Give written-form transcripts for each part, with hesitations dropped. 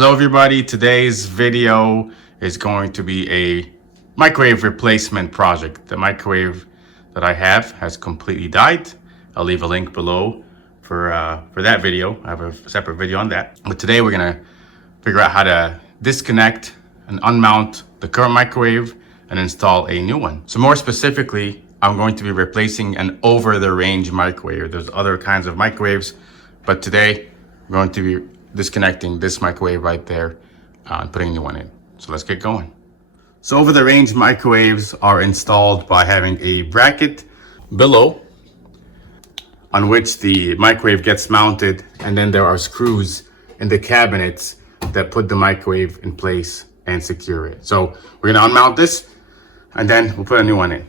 Hello everybody, today's video is going to be a microwave replacement project. The microwave that I have has completely died. I'll leave a link below for that video. I have a separate video on that. But today we're gonna figure out how to disconnect and unmount the current microwave and install a new one. So more specifically, I'm going to be replacing an over-the-range microwave. There's other kinds of microwaves, but today I'm going to be disconnecting this microwave right there and putting a new one in. So let's get going. So over-the-range microwaves are installed by having a bracket below on which the microwave gets mounted, and then there are screws in the cabinets that put the microwave in place and secure it. So we're gonna unmount this and then we'll put a new one in.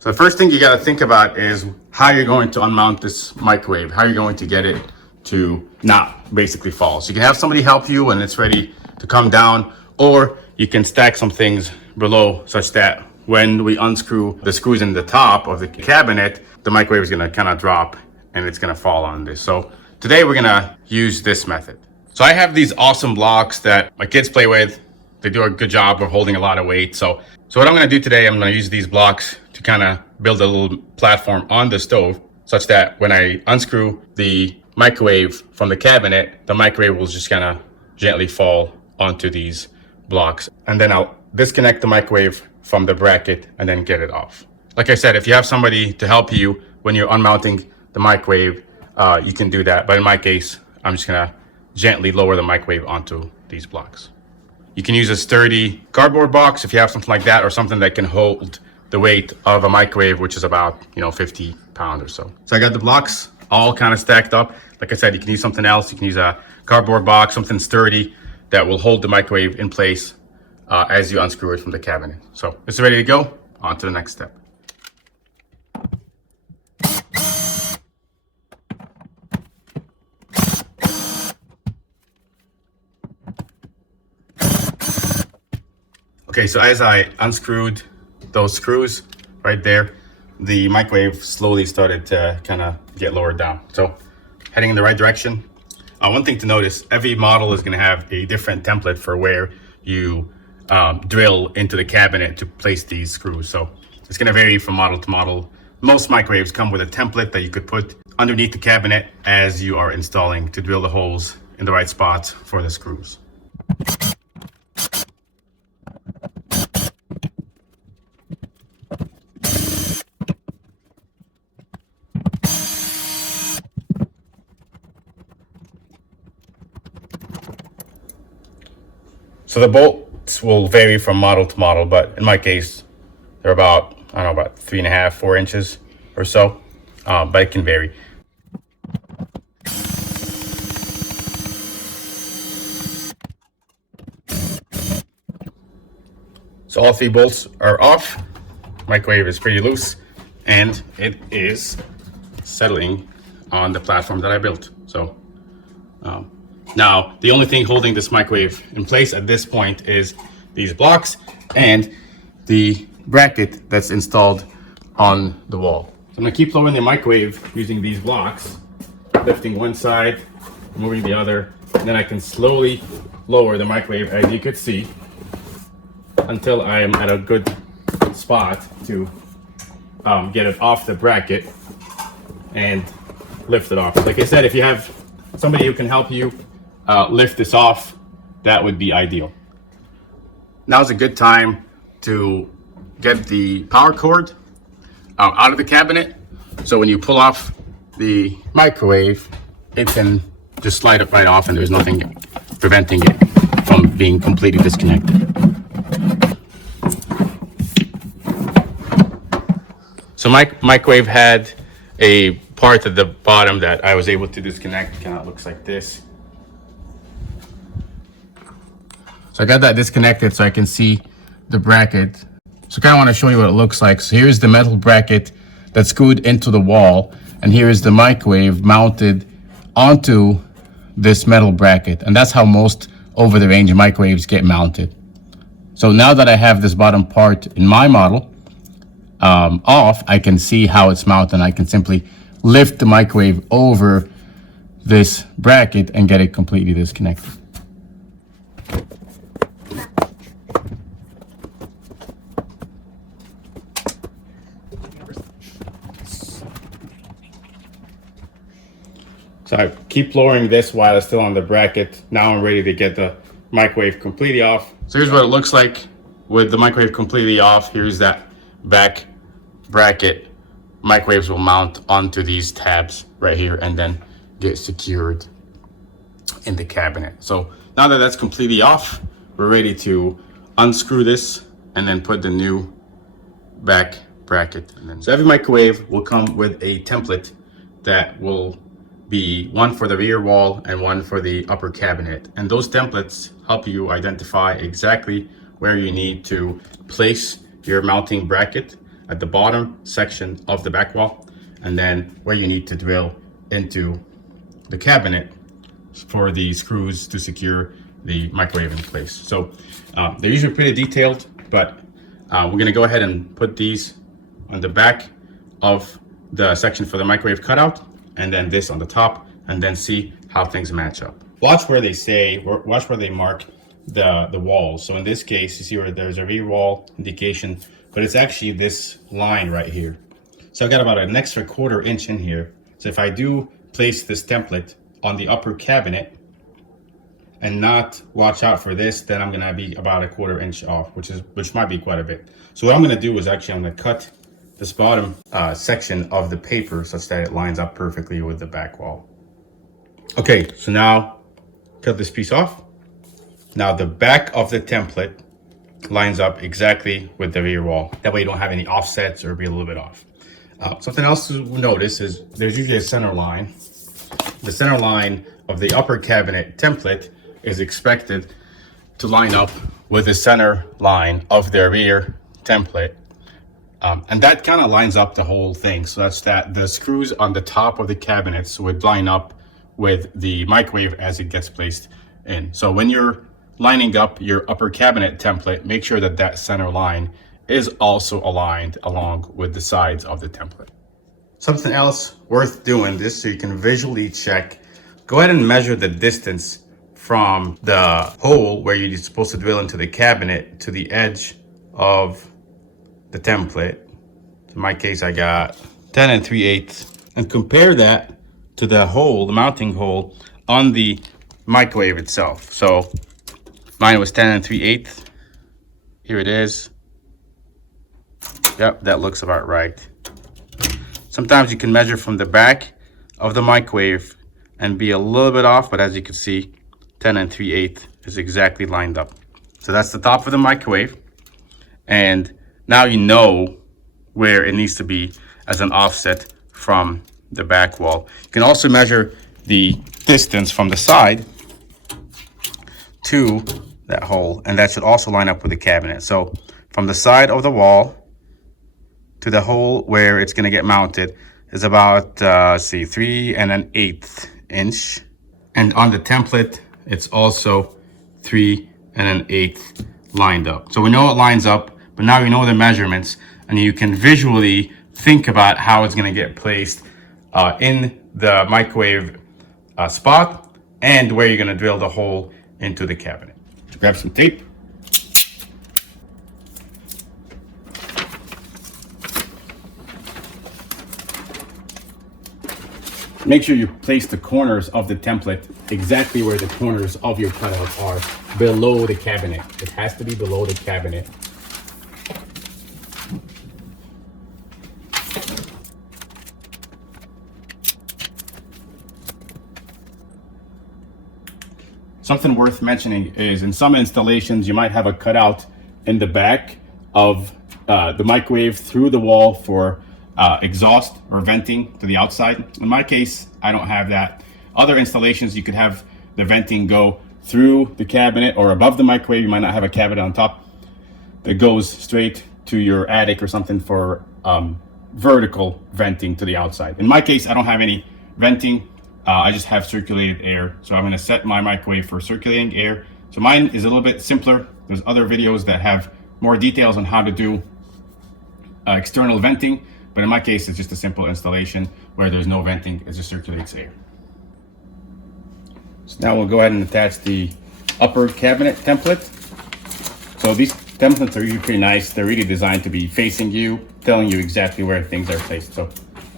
So the first thing you got to think about is how you're going to unmount this microwave, how you're going to get it to not basically fall. So you can have somebody help you when it's ready to come down, or you can stack some things below such that when we unscrew the screws in the top of the cabinet, the microwave is going to kind of drop and it's going to fall on this. So today we're going to use this method. So I have these awesome blocks that my kids play with. They do a good job of holding a lot of weight. So what I'm going to do today, I'm going to use these blocks to kind of build a little platform on the stove such that when I unscrew the microwave from the cabinet, the microwave will just kind of gently fall onto these blocks. And then I'll disconnect the microwave from the bracket and then get it off. Like I said, if you have somebody to help you when you're unmounting the microwave, you can do that. But in my case, I'm just going to gently lower the microwave onto these blocks. You can use a sturdy cardboard box if you have something like that, or something that can hold the weight of a microwave, which is about 50 pounds or so. So I got the blocks all kind of stacked up. Like I said, you can use something else. You can use a cardboard box, something sturdy that will hold the microwave in place as you unscrew it from the cabinet. So it's ready to go. On to the next step. Okay, so as I unscrewed those screws right there, the microwave slowly started to kind of get lowered down. So heading in the right direction. One thing to notice, every model is going to have a different template for where you drill into the cabinet to place these screws. So it's going to vary from model to model. Most microwaves come with a template that you could put underneath the cabinet as you are installing to drill the holes in the right spots for the screws. So the bolts will vary from model to model, but in my case, they're about, I don't know, about 3.5, 4 inches or so, but it can vary. So all 3 bolts are off. Microwave is pretty loose and it is settling on the platform that I built. So, now, the only thing holding this microwave in place at this point is these blocks and the bracket that's installed on the wall. So I'm gonna keep lowering the microwave using these blocks, lifting one side, moving the other, and then I can slowly lower the microwave, as you could see, until I am at a good spot to get it off the bracket and lift it off. Like I said, if you have somebody who can help you lift this off, that would be ideal. Now's a good time to get the power cord out of the cabinet. So when you pull off the microwave, it can just slide it right off and there's nothing preventing it from being completely disconnected. So my microwave had a part at the bottom that I was able to disconnect. Kind of looks like this. So I got that disconnected so I can see the bracket. So I kind of want to show you what it looks like. So here's the metal bracket that's screwed into the wall, and here is the microwave mounted onto this metal bracket. And that's how most over-the-range microwaves get mounted. So now that I have this bottom part in my model off, I can see how it's mounted, and I can simply lift the microwave over this bracket and get it completely disconnected. keep lowering this while it's still on the bracket. Now I'm ready to get the microwave completely off. So here's what it looks like with the microwave completely off. Here's that back bracket. Microwaves will mount onto these tabs right here and then get secured in the cabinet. So now that that's completely off, we're ready to unscrew this and then put the new back bracket. So every microwave will come with a template that will be one for the rear wall and one for the upper cabinet. And those templates help you identify exactly where you need to place your mounting bracket at the bottom section of the back wall, and then where you need to drill into the cabinet for the screws to secure the microwave in place. So they're usually pretty detailed, but we're gonna go ahead and put these on the back of the section for the microwave cutout, and then this on the top, and then see how things match up. Watch where they mark the walls. So in this case, you see where there's a rear wall indication, but it's actually this line right here. So I've got about an extra 1/4 inch in here. So if I do place this template on the upper cabinet and not watch out for this, then I'm gonna be about a 1/4 inch off, which might be quite a bit. So what I'm gonna do is actually I'm gonna cut this bottom section of the paper such that it lines up perfectly with the back wall. Okay, so now cut this piece off. Now the back of the template lines up exactly with the rear wall. That way you don't have any offsets or be a little bit off. Something else to notice is there's usually a center line. The center line of the upper cabinet template is expected to line up with the center line of their rear template. And that kind of lines up the whole thing. So that's that the screws on the top of the cabinets would line up with the microwave as it gets placed in. So when you're lining up your upper cabinet template, make sure that that center line is also aligned along with the sides of the template. Something else worth doing this so you can visually check, go ahead and measure the distance from the hole where you're supposed to drill into the cabinet to the edge of the template. In my case, I got 10 3/8, and compare that to the hole, the mounting hole on the microwave itself. So mine was 10 3/8. Here it is. Yep, that looks about right. Sometimes you can measure from the back of the microwave and be a little bit off, but as you can see, 10 3/8 is exactly lined up. So that's the top of the microwave. And now you know where it needs to be as an offset from the back wall. You can also measure the distance from the side to that hole, and that should also line up with the cabinet. So from the side of the wall to the hole where it's going to get mounted is about 3 1/8 inch, and on the template it's also 3 1/8 lined up. So we know it lines up, but now you know the measurements and you can visually think about how it's going to get placed in the microwave spot and where you're going to drill the hole into the cabinet. So grab some tape. Make sure you place the corners of the template exactly where the corners of your cutouts are, below the cabinet. It has to be below the cabinet. Something worth mentioning is in some installations, you might have a cutout in the back of the microwave through the wall for exhaust or venting to the outside. In my case, I don't have that. Other installations, you could have the venting go through the cabinet or above the microwave. You might not have a cabinet on top that goes straight to your attic or something for vertical venting to the outside. In my case, I don't have any venting. I just have circulated air. So I'm going to set my microwave for circulating air. So mine is a little bit simpler. There's other videos that have more details on how to do external venting. But in my case, it's just a simple installation where there's no venting. It just circulates air. So now we'll go ahead and attach the upper cabinet template. So these templates are usually pretty nice. They're really designed to be facing you, telling you exactly where things are placed. So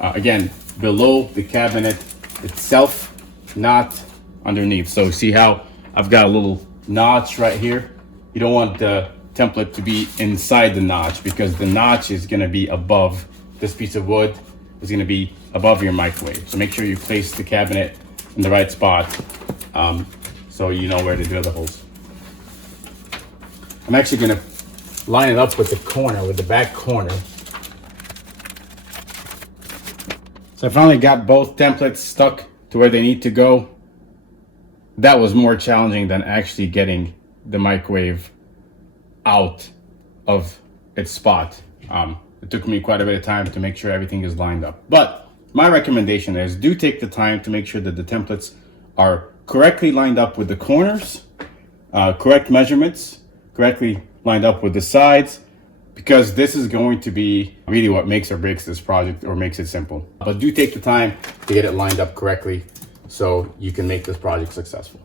again, below the cabinet itself not underneath. So see how I've got a little notch right here? You don't want the template to be inside the notch, because the notch is going to be above this piece of wood, is going to be above your microwave. So make sure you place the cabinet in the right spot, so you know where to drill the holes. I'm actually going to line it up with the corner, with the back corner. So I finally got both templates stuck to where they need to go. That was more challenging than actually getting the microwave out of its spot. It took me quite a bit of time to make sure everything is lined up. But my recommendation is, do take the time to make sure that the templates are correctly lined up with the corners, correct measurements, correctly lined up with the sides, because this is going to be really what makes or breaks this project, or makes it simple. But do take the time to get it lined up correctly so you can make this project successful.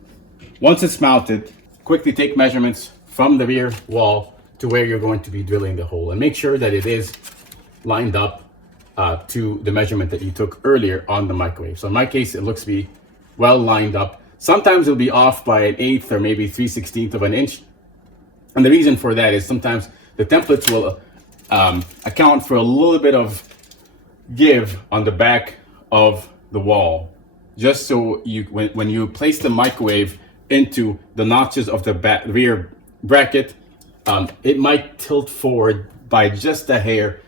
Once it's mounted, quickly take measurements from the rear wall to where you're going to be drilling the hole, and make sure that it is lined up to the measurement that you took earlier on the microwave. So in my case, it looks to be well lined up. Sometimes it'll be off by 1/8 or maybe 3/16 of an inch. And the reason for that is sometimes the templates will account for a little bit of give on the back of the wall, just so you, when you place the microwave into the notches of the rear bracket, it might tilt forward by just a hair,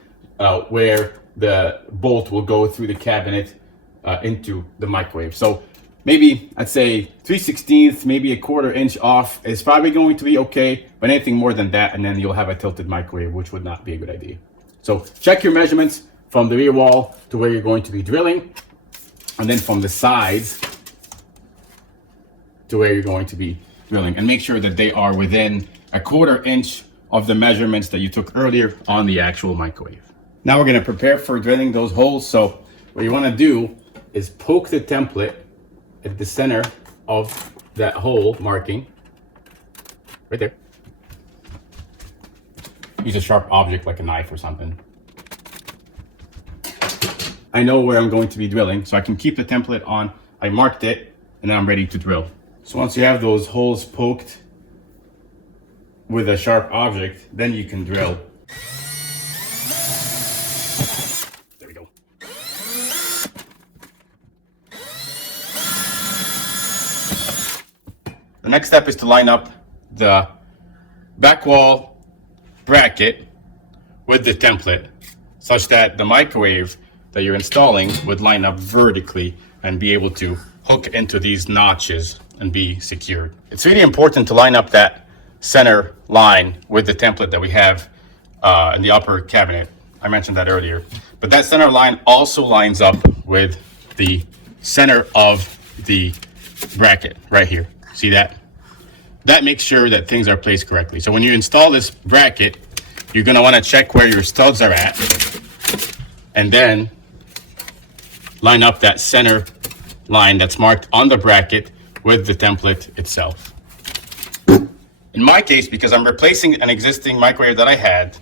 where the bolt will go through the cabinet into the microwave. So maybe I'd say 3/16, maybe 1/4 inch off is probably going to be okay, but anything more than that, and then you'll have a tilted microwave, which would not be a good idea. So check your measurements from the rear wall to where you're going to be drilling, and then from the sides to where you're going to be drilling, and make sure that they are within 1/4 inch of the measurements that you took earlier on the actual microwave. Now we're going to prepare for drilling those holes. So what you want to do is poke the template at the center of that hole marking right there. Use a sharp object like a knife or something. I know where I'm going to be drilling, so I can keep the template on. I marked it, and then I'm ready to drill. So once you have those holes poked with a sharp object, then you can drill. There we go. The next step is to line up the back wall bracket with the template, such that the microwave that you're installing would line up vertically and be able to hook into these notches and be secured. It's really important to line up that center line with the template that we have in the upper cabinet. I mentioned that earlier. But that center line also lines up with the center of the bracket right here. See that? That makes sure that things are placed correctly. So when you install this bracket, you're going to want to check where your studs are at, and then line up that center line that's marked on the bracket with the template itself. In my case, because I'm replacing an existing microwave that I had,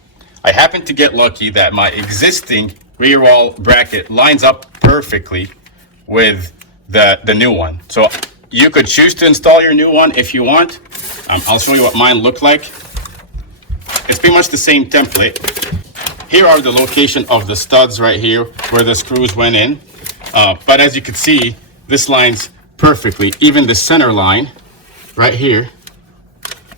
I happened to get lucky that my existing rear wall bracket lines up perfectly with the new one. So you could choose to install your new one if you want. I'll show you what mine looked like. It's pretty much the same template. Here are the location of the studs right here where the screws went in. But as you can see, this lines perfectly. Even the center line right here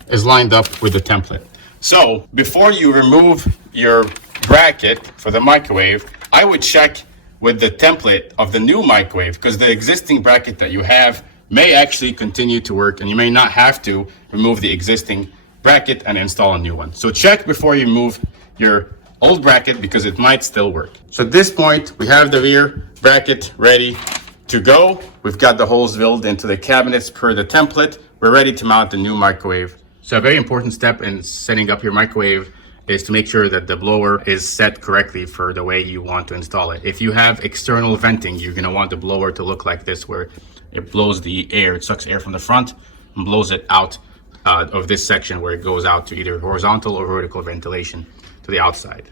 is lined up with the template. So before you remove your bracket for the microwave, I would check with the template of the new microwave, because the existing bracket that you have may actually continue to work, and you may not have to remove the existing bracket and install a new one. So check before you move your old bracket, because it might still work. So at this point, we have the rear bracket ready to go. We've got the holes drilled into the cabinets per the template. We're ready to mount the new microwave. So a very important step in setting up your microwave is to make sure that the blower is set correctly for the way you want to install it. If you have external venting, you're going to want the blower to look like this, where it blows the air, it sucks air from the front and blows it out of this section, where it goes out to either horizontal or vertical ventilation to the outside.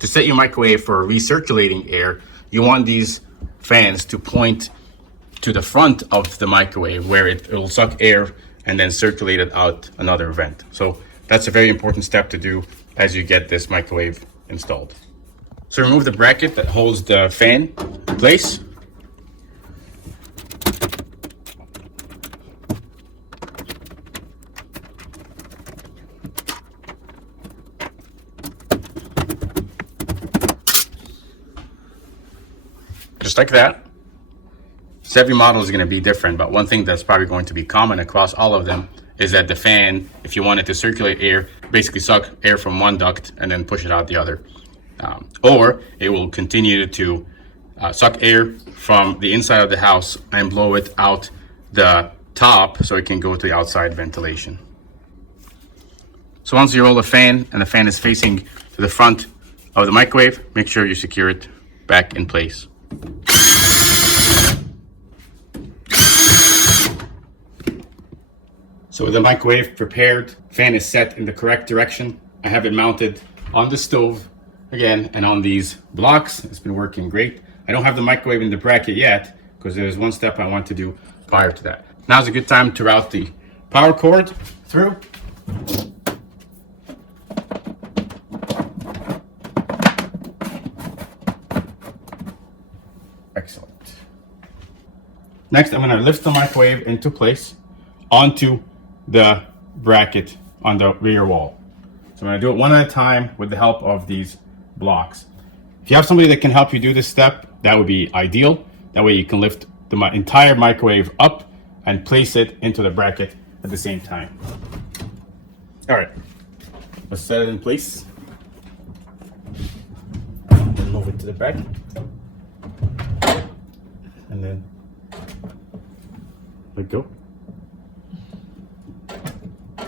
To set your microwave for recirculating air, you want these fans to point to the front of the microwave where it will suck air and then circulate it out another vent. So that's a very important step to do as you get this microwave installed. So remove the bracket that holds the fan in place. Just like that. So every model is going to be different, but one thing that's probably going to be common across all of them is that the fan, if you want it to circulate air, basically suck air from one duct and then push it out the other. Or it will continue to suck air from the inside of the house and blow it out the top so it can go to the outside ventilation. So once you roll the fan and the fan is facing to the front of the microwave, make sure you secure it back in place. So with the microwave prepared, fan is set in the correct direction. I have it mounted on the stove again and on these blocks. It's been working great. I don't have the microwave in the bracket yet because there's one step I want to do prior to that. Now's a good time to route the power cord through. Excellent. Next, I'm going to lift the microwave into place onto the bracket on the rear wall. So I'm going to do it one at a time with the help of these blocks. If you have somebody that can help you do this step, that would be ideal. That way you can lift the entire microwave up and place it into the bracket at the same time. All right, let's set it in place. Move it to the back. And then let go.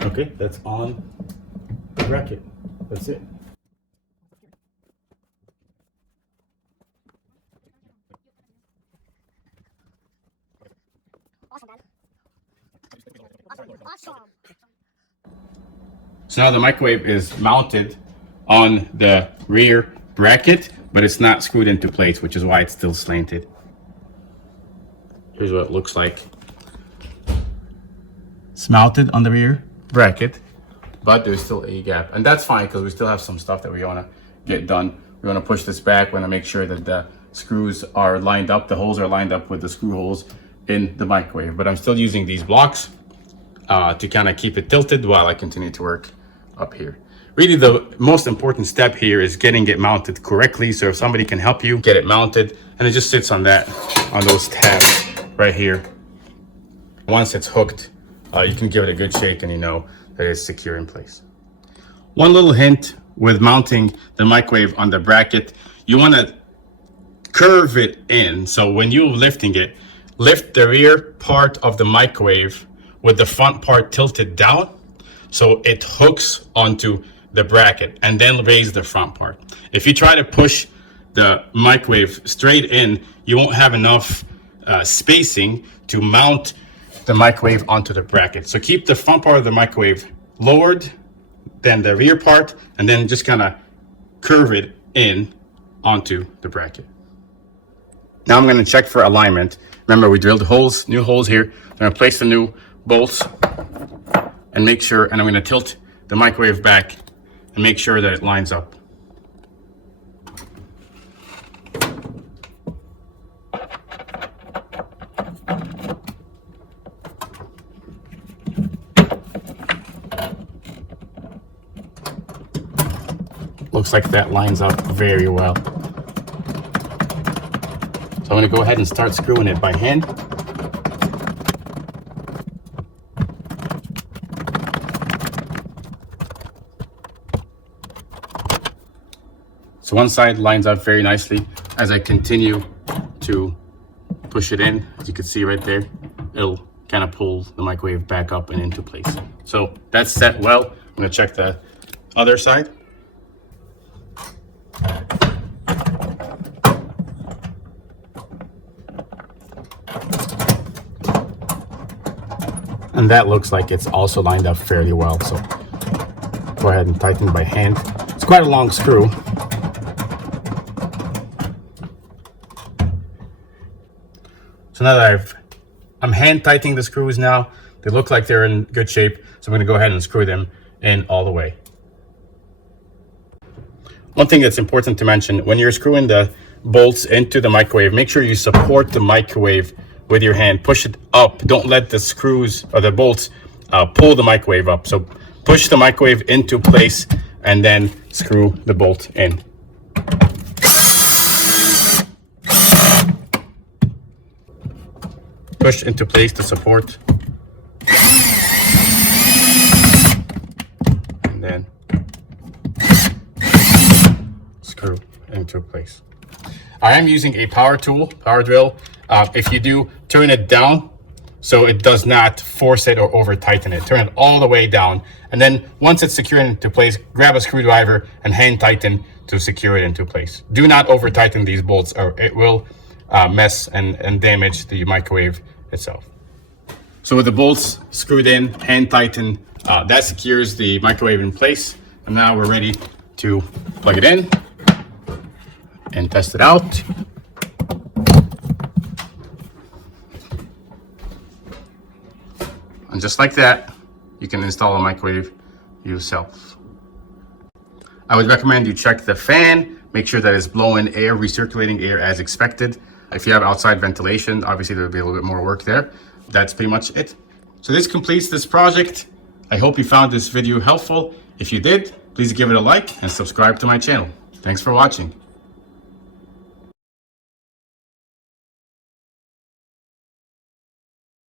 Okay, that's on the bracket. That's it. Awesome. So now the microwave is mounted on the rear bracket, but it's not screwed into place, which is why it's still slanted. Here's what it looks like. It's mounted on the rear bracket, but there's still a gap. And that's fine because we still have some stuff that we want to get done. We want to push this back. We want to make sure that the screws are lined up. The holes are lined up with the screw holes in the microwave. But I'm still using these blocks to kind of keep it tilted while I continue to work up here. Really, the most important step here is getting it mounted correctly. So if somebody can help you get it mounted, and it just sits on those tabs right here. Once it's hooked, you can give it a good shake and you know that it's secure in place. One little hint with mounting the microwave on the bracket, you want to curve it in. So when you're lifting it, lift the rear part of the microwave with the front part tilted down so it hooks onto the bracket, and then raise the front part. If you try to push the microwave straight in, you won't have enough spacing to mount the microwave onto the bracket. So keep the front part of the microwave lowered than the rear part, and then just kind of curve it in onto the bracket. Now I'm going to check for alignment. Remember, we drilled holes, new holes here. I'm going to place the new bolts and make sure, and I'm going to tilt the microwave back and make sure that it lines up. Looks like that lines up very well. So I'm going to go ahead and start screwing it by hand. So one side lines up very nicely. As I continue to push it in, as you can see right there, it'll kind of pull the microwave back up and into place. So that's set well. I'm going to check the other side. And that looks like it's also lined up fairly well. So go ahead and tighten by hand. It's quite a long screw. So now that I've I'm hand tightening the screws now. They look like they're in good shape, so I'm going to go ahead and screw them in all the way. One thing that's important to mention, when you're screwing the bolts into the microwave, make sure you support the microwave with your hand. Push it up. Don't let the screws or the bolts pull the microwave up. So push the microwave into place and then screw the bolt in. Push into place to support. And then screw into place. I am using a power tool, power drill. If you do, turn it down so it does not force it or over tighten it. Turn it all the way down. And then once it's secured into place, grab a screwdriver and hand tighten to secure it into place. Do not over tighten these bolts or it will mess and damage the microwave itself. So with the bolts screwed in, hand tighten, that secures the microwave in place. And now we're ready to plug it in and test it out. And just like that, you can install a microwave yourself. I would recommend you check the fan, make sure that it's blowing air, recirculating air as expected. If you have outside ventilation, obviously there'll be a little bit more work there. That's pretty much it. So this completes this project. I hope you found this video helpful. If you did, please give it a like and subscribe to my channel. Thanks for watching.